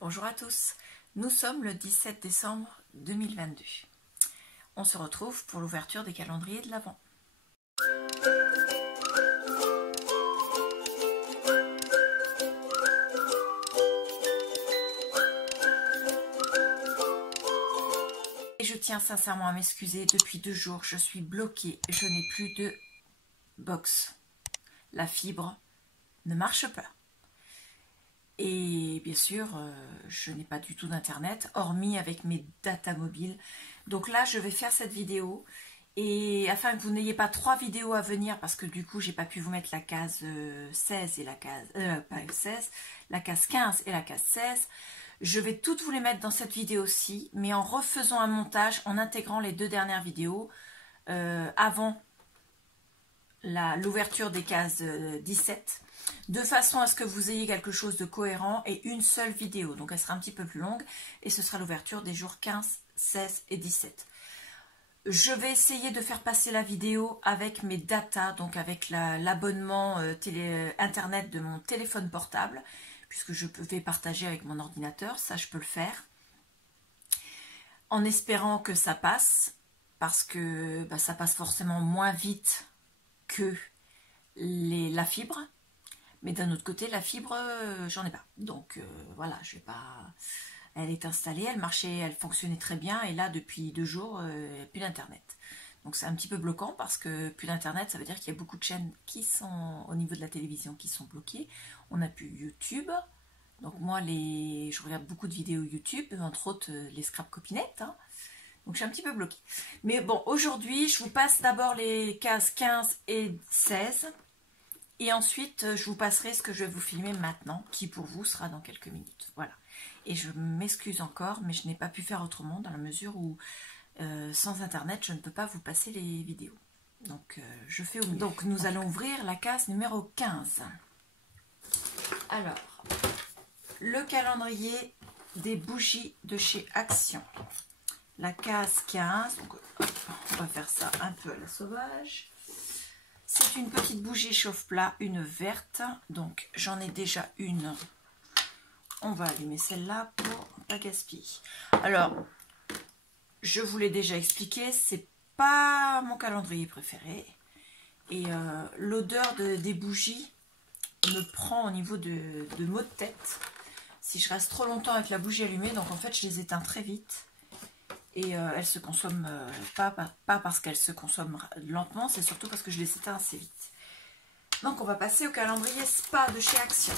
Bonjour à tous, nous sommes le 17 décembre 2022. On se retrouve pour l'ouverture des calendriers de l'Avent. Et je tiens sincèrement à m'excuser, depuis 2 jours je suis bloquée, je n'ai plus de box. La fibre ne marche pas. Et bien sûr, je n'ai pas du tout d'internet, hormis avec mes data mobiles. Donc là, je vais faire cette vidéo. Et afin que vous n'ayez pas 3 vidéos à venir, parce que du coup, j'ai pas pu vous mettre la case 16 et la case... pas 16, la case 15 et la case 16. Je vais toutes vous les mettre dans cette vidéo-ci, mais en refaisant un montage, en intégrant les 2 dernières vidéos avant l'ouverture des cases 17. De façon à ce que vous ayez quelque chose de cohérent et une seule vidéo. Donc elle sera un petit peu plus longue et ce sera l'ouverture des jours 15, 16 et 17. Je vais essayer de faire passer la vidéo avec mes datas, donc avec l'abonnement internet de mon téléphone portable, puisque je vais partager avec mon ordinateur, ça je peux le faire. En espérant que ça passe, parce que ça passe forcément moins vite que la fibre. Mais d'un autre côté, la fibre, j'en ai pas. Donc voilà, je vais pas... Elle est installée, elle marchait, elle fonctionnait très bien. Et là, depuis 2 jours, plus d'internet. Donc c'est un petit peu bloquant parce que plus d'internet, ça veut dire qu'il y a beaucoup de chaînes qui sont au niveau de la télévision qui sont bloquées. On n'a plus YouTube. Donc moi, je regarde beaucoup de vidéos YouTube, entre autres les scrap copinettes. Hein. Donc je suis un petit peu bloquée. Mais bon, aujourd'hui, je vous passe d'abord les cases 15 et 16. Et ensuite, je vous passerai ce que je vais vous filmer maintenant, qui pour vous sera dans quelques minutes. Voilà. Et je m'excuse encore, mais je n'ai pas pu faire autrement dans la mesure où, sans internet, je ne peux pas vous passer les vidéos. Donc, je fais au mieux. Donc, nous allons ouvrir la case numéro 15. Alors, le calendrier des bougies de chez Action. La case 15. Donc, hop, on va faire ça un peu à la sauvage. C'est une petite bougie chauffe-plat, une verte. Donc, j'en ai déjà une. On va allumer celle-là pour ne pas gaspiller. Alors, je vous l'ai déjà expliqué, c'est pas mon calendrier préféré. Et l'odeur des bougies me prend au niveau de maux de tête. Si je reste trop longtemps avec la bougie allumée, donc en fait, je les éteins très vite. Et elles se consomment pas parce qu'elles se consomment lentement, c'est surtout parce que je les éteins assez vite. Donc on va passer au calendrier spa de chez Action.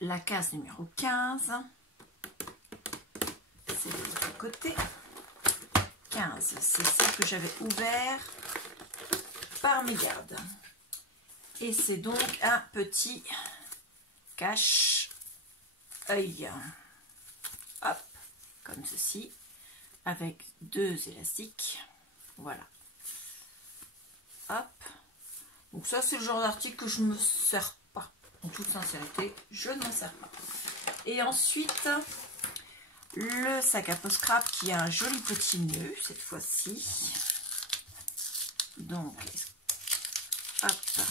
La case numéro 15. C'est de l'autre côté. 15, c'est celle que j'avais ouvert par mégarde. Et c'est donc un petit cache-œil. Hop, comme ceci. Avec 2 élastiques, voilà. Hop. Donc ça c'est le genre d'article que je ne me sers pas. En toute sincérité, je ne m'en sers pas. Et ensuite, le sac à post scrap qui a un joli petit nœud cette fois-ci. Donc, hop.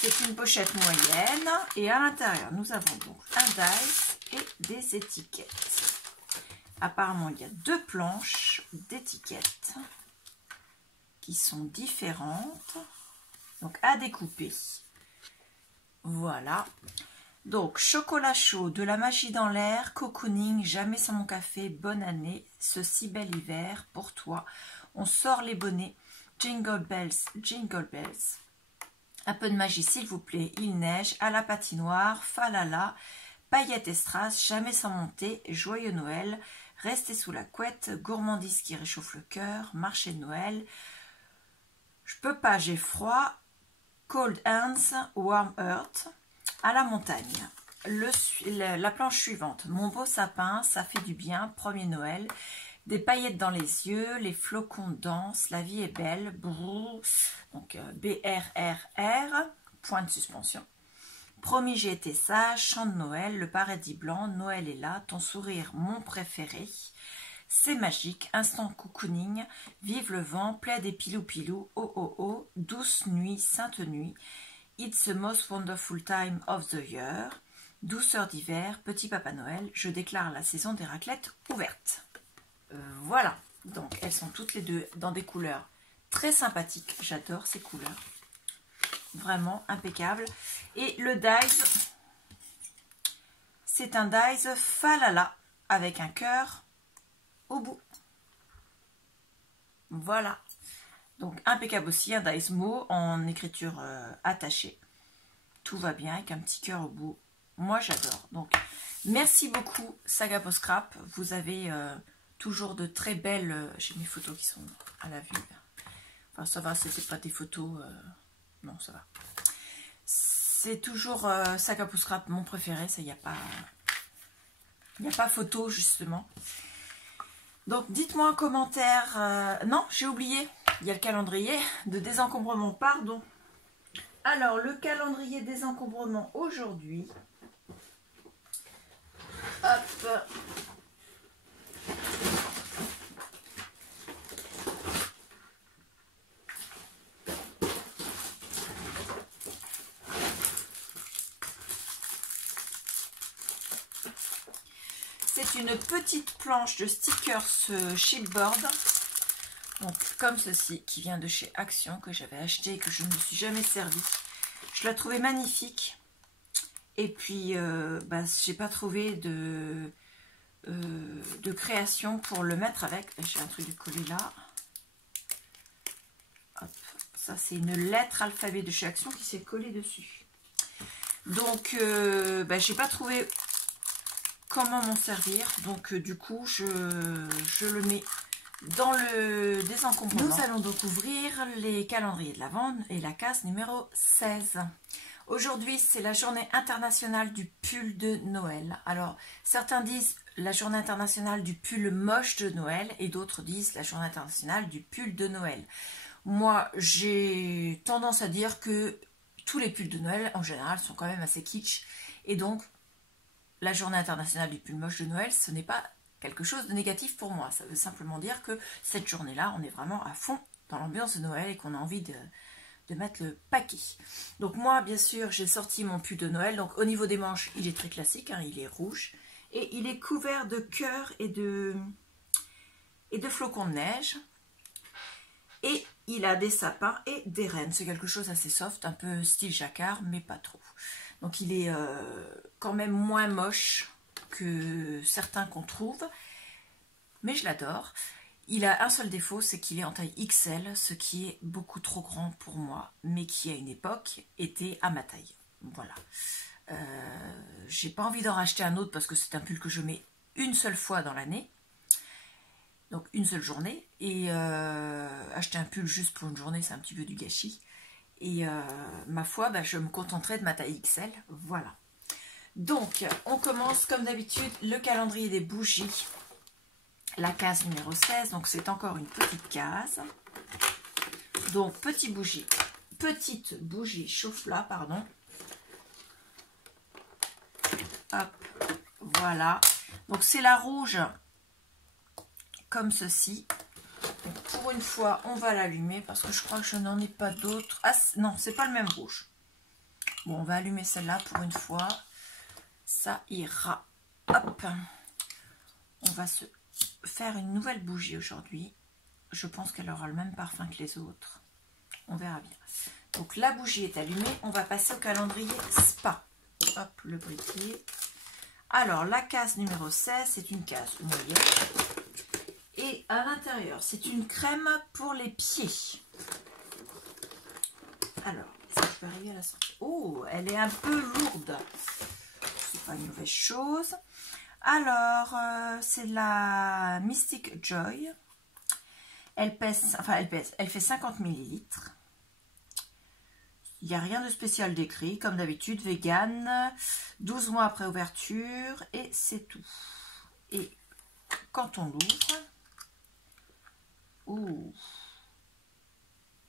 C'est une pochette moyenne. Et à l'intérieur, nous avons donc un dice et des étiquettes. Apparemment, il y a 2 planches d'étiquettes qui sont différentes. Donc, à découper. Voilà. Donc, chocolat chaud, de la magie dans l'air, cocooning, jamais sans mon café, bonne année, ce si bel hiver pour toi. On sort les bonnets, jingle bells, jingle bells. Un peu de magie, s'il vous plaît, il neige, à la patinoire, falala, paillettes et strass, jamais sans monter, joyeux Noël. Restez sous la couette, gourmandise qui réchauffe le cœur, marché de Noël. Je peux pas, j'ai froid. Cold hands, warm heart. À la montagne. La planche suivante. Mon beau sapin, ça fait du bien. Premier Noël. Des paillettes dans les yeux, les flocons dansent, la vie est belle. Brrr. Donc BRRR, point de suspension. Promis, j'ai été sage, chant de Noël, le paradis blanc, Noël est là, ton sourire, mon préféré. C'est magique, instant cocooning, vive le vent, plaid et pilou-pilou, oh oh oh, douce nuit, sainte nuit. It's the most wonderful time of the year. Douceur d'hiver, petit Papa Noël, je déclare la saison des raclettes ouverte. Voilà, donc elles sont toutes les deux dans des couleurs très sympathiques. J'adore ces couleurs. Vraiment impeccable. Et le dies, c'est un dies Falala avec un cœur au bout. Voilà. Donc impeccable aussi, un dies mot en écriture attachée. Tout va bien avec un petit cœur au bout. Moi j'adore. Donc merci beaucoup Saga Post Scrap. Vous avez toujours de très belles... J'ai mes photos qui sont à la vue. Enfin ça va, c'était pas des photos... Non ça va. C'est toujours Saga Post Scrap mon préféré. Ça, il n'y a pas photo justement. Donc dites-moi en commentaire... non, j'ai oublié. Il y a le calendrier de désencombrement, pardon. Alors, le calendrier désencombrement aujourd'hui. Hop. C'est une petite planche de stickers chipboard. Donc, comme ceci, qui vient de chez Action, que j'avais acheté et que je ne me suis jamais servi. Je la trouvais magnifique. Et puis, j'ai pas trouvé de création pour le mettre avec. J'ai un truc de coller là. Hop. Ça, c'est une lettre alphabet de chez Action qui s'est collée dessus. Donc, j'ai pas trouvé comment m'en servir. Donc, du coup, je le mets dans le désencombrement. Nous allons donc ouvrir les calendriers de l'Avent et la case numéro 16. Aujourd'hui, c'est la journée internationale du pull de Noël. Alors, certains disent la journée internationale du pull moche de Noël et d'autres disent la journée internationale du pull de Noël. Moi, j'ai tendance à dire que tous les pulls de Noël, en général, sont quand même assez kitsch. Et donc, la journée internationale du pull moche de Noël, ce n'est pas quelque chose de négatif pour moi. Ça veut simplement dire que cette journée-là, on est vraiment à fond dans l'ambiance de Noël et qu'on a envie de mettre le paquet. Donc moi, bien sûr, j'ai sorti mon pull de Noël. Donc au niveau des manches, il est très classique, hein, il est rouge. Et il est couvert de cœurs et de flocons de neige. Et il a des sapins et des rennes. C'est quelque chose assez soft, un peu style jacquard, mais pas trop. Donc il est quand même moins moche que certains qu'on trouve. Mais je l'adore. Il a un seul défaut, c'est qu'il est en taille XL, ce qui est beaucoup trop grand pour moi, mais qui à une époque était à ma taille. Voilà. J'ai pas envie d'en racheter un autre parce que c'est un pull que je mets une seule fois dans l'année. Donc une seule journée. Et acheter un pull juste pour une journée, c'est un petit peu du gâchis. Et ma foi, je me contenterai de ma taille XL. Voilà. Donc, on commence comme d'habitude le calendrier des bougies. La case numéro 16, donc c'est encore une petite case. Donc, petite bougie chauffe-plat, pardon. Hop, voilà. Donc, c'est la rouge, comme ceci. Donc, pour une fois, on va l'allumer, parce que je crois que je n'en ai pas d'autres. Ah, non, c'est pas le même rouge. Bon, on va allumer celle-là pour une fois. Ça ira. Hop. On va se faire une nouvelle bougie aujourd'hui. Je pense qu'elle aura le même parfum que les autres. On verra bien. Donc la bougie est allumée. On va passer au calendrier spa. Hop, le briquet. Alors la case numéro 16, c'est une case moyenne. Et à l'intérieur, c'est une crème pour les pieds. Alors, est-ce que je peux arriver à la sortie? Oh, elle est un peu lourde. C'est pas une mauvaise chose. Alors, c'est la Mystic Joy. Elle fait 50 ml. Il n'y a rien de spécial décrit, comme d'habitude, vegan, 12 mois après ouverture, et c'est tout. Et quand on l'ouvre,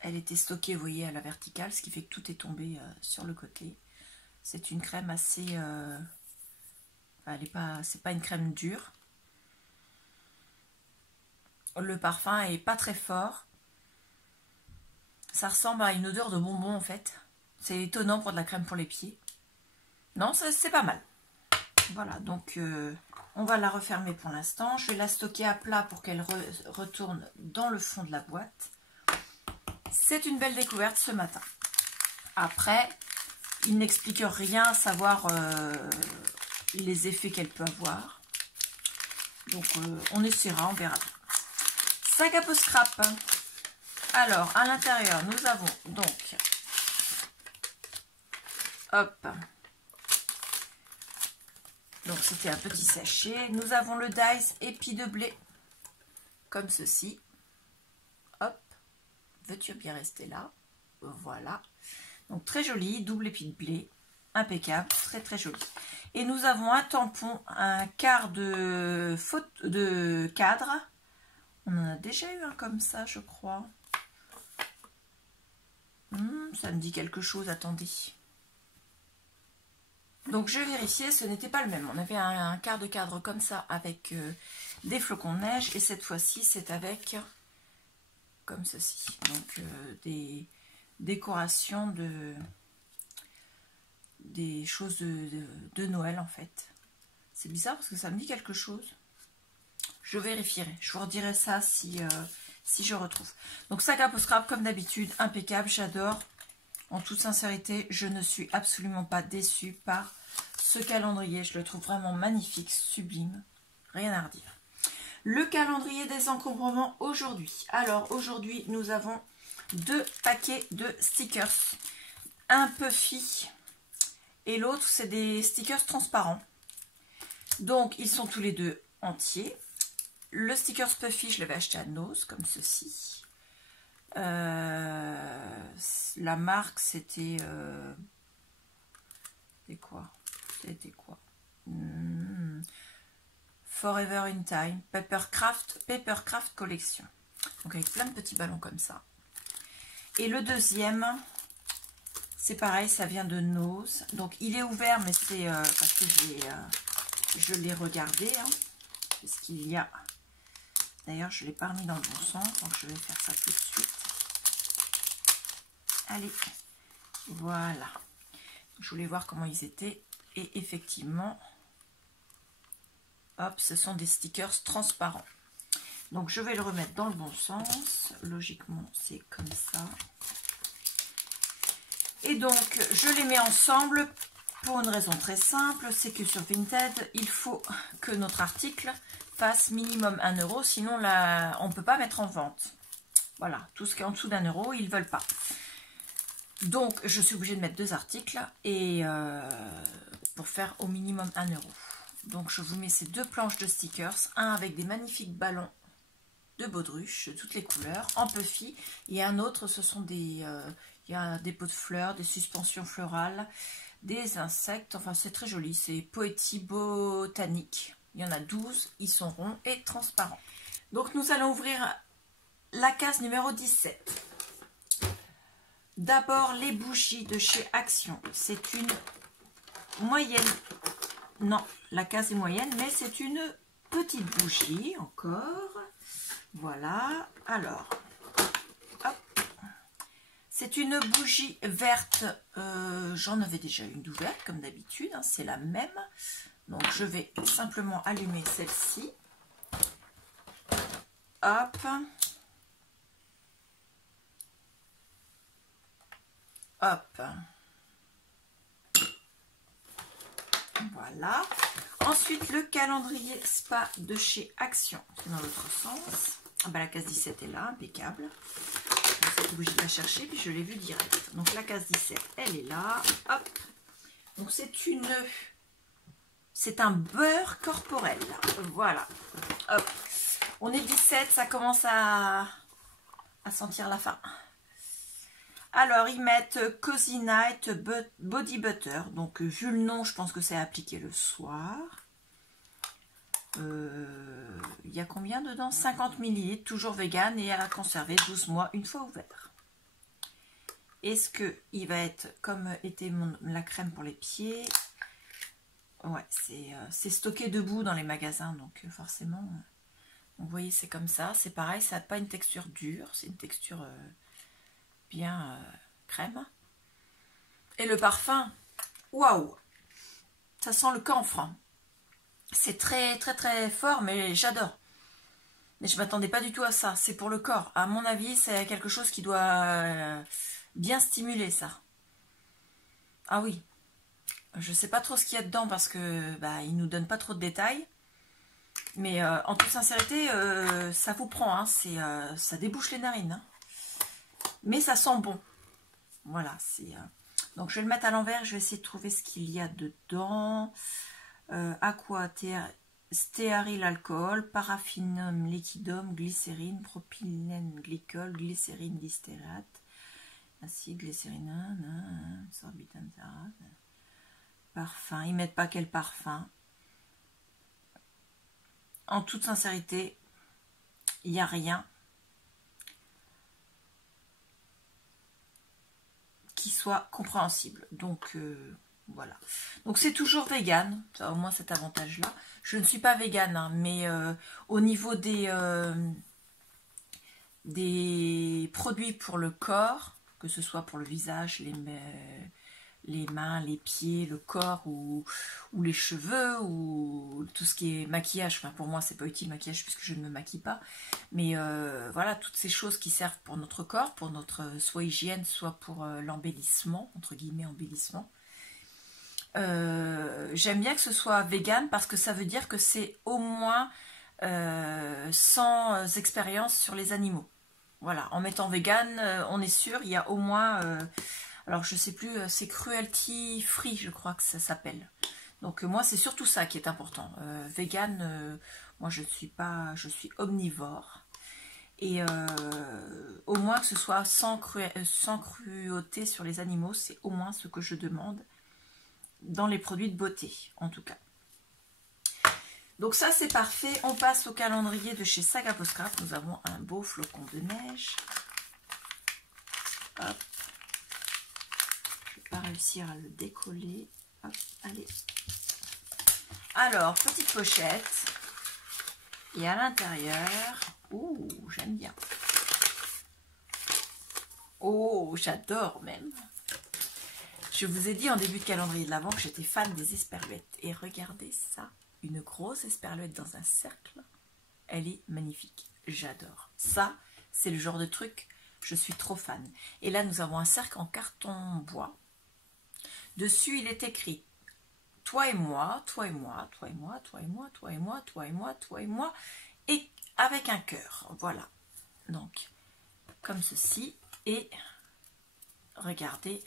elle était stockée, vous voyez, à la verticale, ce qui fait que tout est tombé sur le côté. C'est une crème assez... c'est pas une crème dure. Le parfum est pas très fort. Ça ressemble à une odeur de bonbon en fait. C'est étonnant pour de la crème pour les pieds. Non, c'est pas mal. Voilà, donc on va la refermer pour l'instant. Je vais la stocker à plat pour qu'elle retourne dans le fond de la boîte. C'est une belle découverte ce matin. Après, il n'explique rien à savoir les effets qu'elle peut avoir. Donc on essaiera, on verra. Sac à peau scrap. Alors, à l'intérieur, nous avons donc, hop, donc c'était un petit sachet. Nous avons le Dice épi de blé, comme ceci. Hop, veux-tu bien rester là? Voilà. Donc très joli, double épi de blé, impeccable, très très joli. Et nous avons un tampon, un quart de cadre. On en a déjà eu un comme ça, je crois. Ça me dit quelque chose, attendez. Donc je vérifiais, ce n'était pas le même. On avait un quart de cadre comme ça avec des flocons de neige. Et cette fois-ci, c'est avec, comme ceci. Donc des décorations des choses de Noël en fait. C'est bizarre parce que ça me dit quelque chose. Je vérifierai. Je vous redirai ça si je retrouve. Donc sac à peau scrap comme d'habitude, impeccable, j'adore. En toute sincérité, je ne suis absolument pas déçue par ce calendrier. Je le trouve vraiment magnifique, sublime, rien à redire. Le calendrier des encombrements aujourd'hui. Alors aujourd'hui, nous avons 2 paquets de stickers. Un Puffy et l'autre, c'est des stickers transparents. Donc, ils sont tous les deux entiers. Le stickers Puffy, je l'avais acheté à Nose, comme ceci. La marque, c'était... C'était quoi Forever in Time. Papercraft Collection. Donc, avec plein de petits ballons comme ça. Et le deuxième, c'est pareil, ça vient de Nose. Donc, il est ouvert, mais c'est parce que je l'ai regardé. Hein, parce qu'il y a... D'ailleurs, je ne l'ai pas remis dans le bon sens, donc je vais faire ça tout de suite. Allez, voilà. Je voulais voir comment ils étaient. Et effectivement, hop, ce sont des stickers transparents. Donc, je vais le remettre dans le bon sens. Logiquement, c'est comme ça. Et donc, je les mets ensemble pour une raison très simple. C'est que sur Vinted, il faut que notre article fasse minimum 1 €. Sinon, on ne peut pas mettre en vente. Voilà, tout ce qui est en dessous d'1 €, ils ne veulent pas. Donc, je suis obligée de mettre 2 articles et pour faire au minimum 1 €. Donc, je vous mets ces 2 planches de stickers. Un avec des magnifiques ballons de baudruche de toutes les couleurs en Puffy. Et un autre, ce sont des... il y a des pots de fleurs, des suspensions florales, des insectes. Enfin, c'est très joli. C'est Poétie Botanique. Il y en a 12. Ils sont ronds et transparents. Donc, nous allons ouvrir la case numéro 17. D'abord, les bougies de chez Action. C'est une moyenne. Non, la case est moyenne, mais c'est une petite bougie encore. Voilà. Alors, hop. C'est une bougie verte. J'en avais déjà une d'ouverte, comme d'habitude. Hein, c'est la même. Donc, je vais simplement allumer celle-ci. Hop. Hop. Voilà. Ensuite, le calendrier spa de chez Action. C'est dans l'autre sens. Ah bah, la case 17 est là, impeccable. Je suis obligée de la chercher, puis je l'ai vue direct. Donc, la case 17, elle est là. Hop. Donc, c'est un beurre corporel. Voilà. Hop. On est 17, ça commence à sentir la faim. Alors, ils mettent Cozy Night Body Butter. Donc, vu le nom, je pense que c'est appliqué le soir. Il y a combien dedans? 50 ml, toujours vegan et à la conserver 12 mois une fois ouvert. Est-ce qu'il va être comme était la crème pour les pieds? Ouais, c'est stocké debout dans les magasins, donc forcément, vous voyez, c'est comme ça. C'est pareil, ça n'a pas une texture dure, c'est une texture... bien crème. Et le parfum, waouh, ça sent le camphre. C'est très très très fort, mais j'adore. Mais je m'attendais pas du tout à ça. C'est pour le corps. À mon avis, c'est quelque chose qui doit bien stimuler ça. Ah oui. Je sais pas trop ce qu'il y a dedans parce que bah, il nous donne pas trop de détails. Mais en toute sincérité, ça vous prend. Hein, ça débouche les narines. Hein. Mais ça sent bon. Voilà. Donc je vais le mettre à l'envers. Je vais essayer de trouver ce qu'il y a dedans. Aqua, stéaryl alcool, paraffinum liquidum, glycérine, propylène glycol, glycérine distérate, acide, glycérine, sorbitane, parfum. Ils mettent pas quel parfum. En toute sincérité, il n'y a rien qui soit compréhensible. Donc voilà. Donc c'est toujours vegan, ça a au moins cet avantage-là. Je ne suis pas vegan, hein, mais au niveau des produits pour le corps, que ce soit pour le visage, les mains, les pieds, le corps ou les cheveux ou tout ce qui est maquillage. Enfin, pour moi, c'est pas utile maquillage puisque je ne me maquille pas. Mais voilà, toutes ces choses qui servent pour notre corps, pour notre soit hygiène, soit pour l'embellissement, entre guillemets embellissement. J'aime bien que ce soit vegan parce que ça veut dire que c'est au moins sans expérience sur les animaux. Voilà, en mettant vegan, on est sûr, il y a au moins, alors je sais plus, c'est cruelty free, je crois que ça s'appelle. Donc moi c'est surtout ça qui est important. Vegan, moi je suis omnivore. Et au moins que ce soit sans cruauté sur les animaux, c'est au moins ce que je demande. Dans les produits de beauté, en tout cas. Donc ça, c'est parfait. On passe au calendrier de chez Saga Post Scrap. Nous avons un beau flocon de neige. Hop. Je ne vais pas réussir à le décoller. Hop, allez. Alors, petite pochette. Et à l'intérieur... Ouh, j'aime bien. Oh, j'adore même. Je vous ai dit en début de calendrier de l'Avent que j'étais fan des esperluettes. Et regardez ça, une grosse esperluette dans un cercle. Elle est magnifique, j'adore. Ça, c'est le genre de truc, je suis trop fan. Et là, nous avons un cercle en carton bois. Dessus, il est écrit « Toi et moi, toi et moi, toi et moi, toi et moi, toi et moi, toi et moi, toi et moi » et avec un cœur, voilà. Donc, comme ceci. Et regardez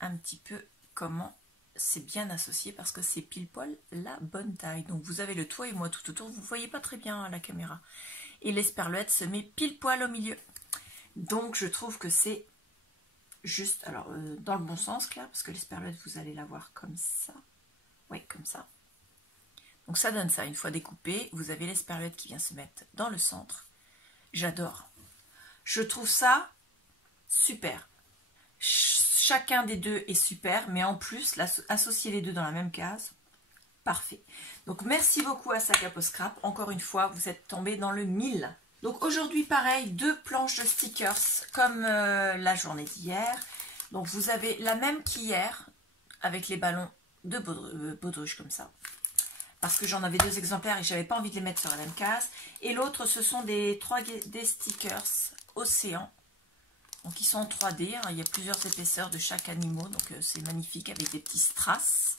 un petit peu comment c'est bien associé parce que c'est pile poil la bonne taille. Donc vous avez le toi et moi tout autour, vous ne voyez pas très bien à la caméra. Et l'esperluette se met pile poil au milieu. Donc je trouve que c'est juste, alors dans le bon sens Claire, parce que l'esperluette vous allez la voir comme ça. Oui, comme ça. Donc ça donne ça, une fois découpé, vous avez l'esperluette qui vient se mettre dans le centre. J'adore. Je trouve ça super. Chacun des deux est super, mais en plus, associer les deux dans la même case, parfait. Donc, merci beaucoup à Saga Post Scrap. Encore une fois, vous êtes tombé dans le 1000. Donc, aujourd'hui, pareil, 2 planches de stickers comme la journée d'hier. Donc, vous avez la même qu'hier, avec les ballons de baudruche comme ça. Parce que j'en avais 2 exemplaires et je n'avais pas envie de les mettre sur la même case. Et l'autre, ce sont des stickers océan. Donc ils sont en 3D, hein. Il y a plusieurs épaisseurs de chaque animal, donc c'est magnifique avec des petits strass.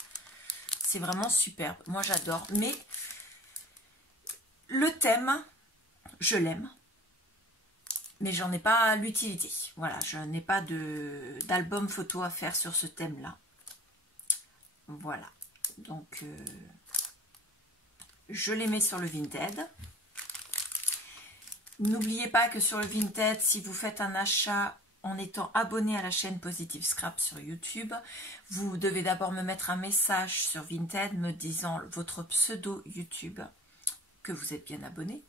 C'est vraiment superbe, moi j'adore. Mais le thème, je l'aime, mais j'en ai pas l'utilité. Voilà, je n'ai pas d'album photo à faire sur ce thème-là. Voilà, donc je les mets sur le Vinted. N'oubliez pas que sur le Vinted, si vous faites un achat en étant abonné à la chaîne Positive Scrap sur YouTube, vous devez d'abord me mettre un message sur Vinted me disant votre pseudo YouTube, que vous êtes bien abonné.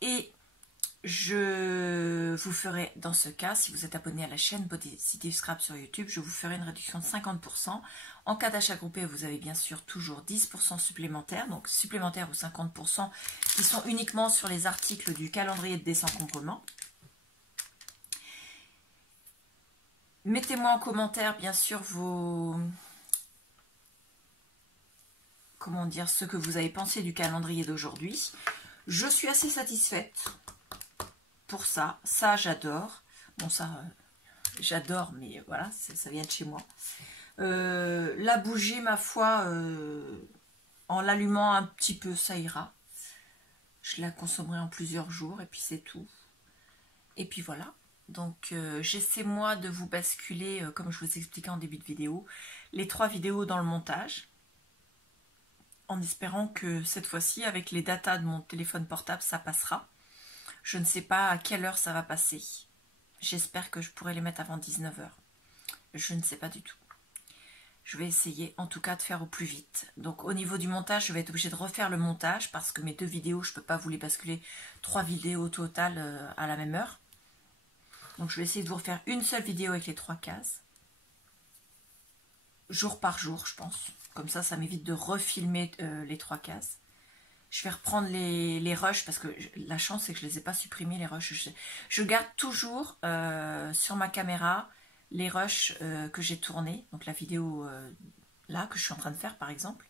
Et je vous ferai, dans ce cas, si vous êtes abonné à la chaîne Positive Scrap sur YouTube, je vous ferai une réduction de 50%. En cas d'achat groupé, vous avez bien sûr toujours 10% supplémentaires, donc supplémentaires ou 50% qui sont uniquement sur les articles du calendrier de décembre-encombrement. Mettez-moi en commentaire, bien sûr, vos... Comment dire, ce que vous avez pensé du calendrier d'aujourd'hui. Je suis assez satisfaite pour ça. Ça, j'adore. Bon, ça, j'adore, mais voilà, ça vient de chez moi. La bougie, ma foi, en l'allumant un petit peu, ça ira. Je la consommerai en plusieurs jours et puis c'est tout. Et puis voilà. Donc, j'essaie moi de vous basculer, comme je vous expliquais en début de vidéo, les 3 vidéos dans le montage. En espérant que cette fois-ci, avec les datas de mon téléphone portable, ça passera. Je ne sais pas à quelle heure ça va passer. J'espère que je pourrai les mettre avant 19 h. Je ne sais pas du tout. Je vais essayer en tout cas de faire au plus vite. Donc au niveau du montage, je vais être obligée de refaire le montage parce que mes 2 vidéos, je ne peux pas vous les basculer 3 vidéos au total à la même heure. Donc je vais essayer de vous refaire une seule vidéo avec les 3 cases. Jour par jour, je pense. Comme ça m'évite de refilmer les 3 cases. Je vais reprendre les rushs parce que la chance, c'est que je ne les ai pas supprimés, les rushs. Je garde toujours sur ma caméra les rushs que j'ai tournés. Donc la vidéo là, que je suis en train de faire par exemple.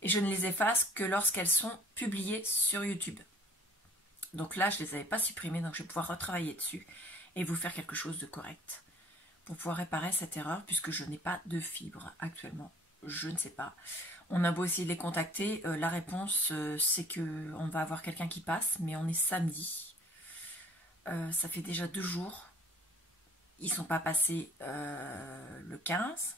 Et je ne les efface que lorsqu'elles sont publiées sur YouTube. Donc là, je ne les avais pas supprimées, donc je vais pouvoir retravailler dessus et vous faire quelque chose de correct pour pouvoir réparer cette erreur puisque je n'ai pas de fibre actuellement. Je ne sais pas. On a beau essayer de les contacter, la réponse c'est que on va avoir quelqu'un qui passe, mais on est samedi. Ça fait déjà 2 jours. Ils ne sont pas passés le 15.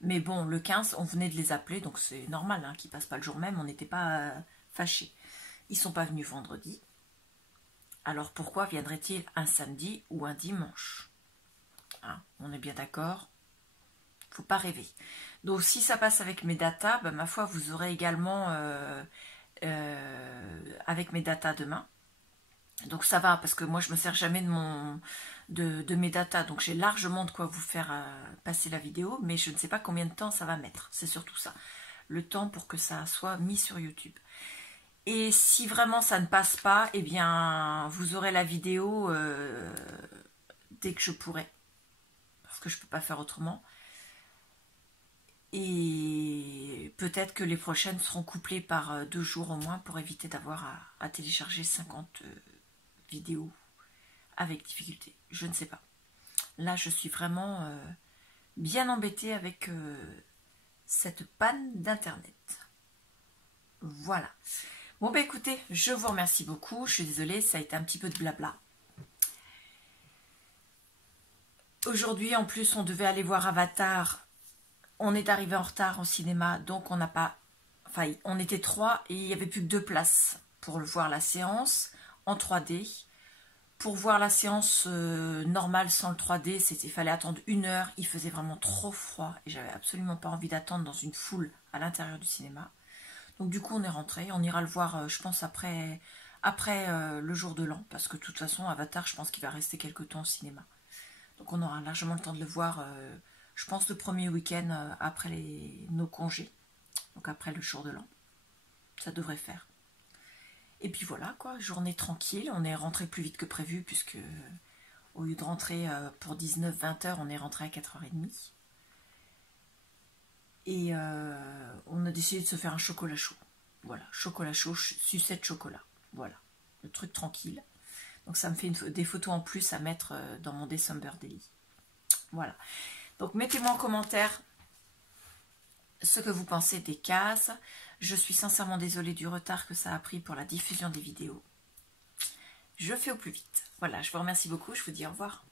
Mais bon, le 15, on venait de les appeler, donc c'est normal hein, qu'ils ne passent pas le jour même, on n'était pas fâchés. Ils ne sont pas venus vendredi. Alors pourquoi viendrait-il un samedi ou un dimanche hein, on est bien d'accord. Faut pas rêver. Donc si ça passe avec mes datas, bah, ma foi, vous aurez également avec mes datas demain. Donc ça va, parce que moi je me sers jamais de mes datas, donc j'ai largement de quoi vous faire passer la vidéo, mais je ne sais pas combien de temps ça va mettre. C'est surtout ça, le temps pour que ça soit mis sur YouTube. Et si vraiment ça ne passe pas, eh bien vous aurez la vidéo dès que je pourrai, parce que je ne peux pas faire autrement. Et peut-être que les prochaines seront couplées par 2 jours au moins pour éviter d'avoir à télécharger 50 vidéos avec difficulté. Je ne sais pas. Là, je suis vraiment bien embêtée avec cette panne d'internet. Voilà. Bon, bah écoutez, je vous remercie beaucoup. Je suis désolée, ça a été un petit peu de blabla. Aujourd'hui, en plus, on devait aller voir Avatar. On est arrivé en retard au cinéma, donc on n'a pas... Enfin, on était 3 et il n'y avait plus que 2 places pour voir la séance en 3D. Pour voir la séance normale sans le 3D, il fallait attendre 1 heure. Il faisait vraiment trop froid et j'avais absolument pas envie d'attendre dans une foule à l'intérieur du cinéma. Donc du coup, on est rentré. On ira le voir, je pense, après le jour de l'an. Parce que de toute façon, Avatar, je pense qu'il va rester quelques temps au cinéma. Donc on aura largement le temps de le voir... je pense le premier week-end après nos congés, donc après le jour de l'an, ça devrait faire. Et puis voilà quoi, journée tranquille, on est rentré plus vite que prévu puisque au lieu de rentrer pour 19-20 h, on est rentré à 4h30. Et on a décidé de se faire un chocolat chaud. Voilà, chocolat chaud, sucette chocolat. Voilà, le truc tranquille. Donc ça me fait des photos en plus à mettre dans mon December Daily. Voilà. Donc mettez-moi en commentaire ce que vous pensez des cases. Je suis sincèrement désolée du retard que ça a pris pour la diffusion des vidéos. Je fais au plus vite. Voilà, je vous remercie beaucoup, je vous dis au revoir.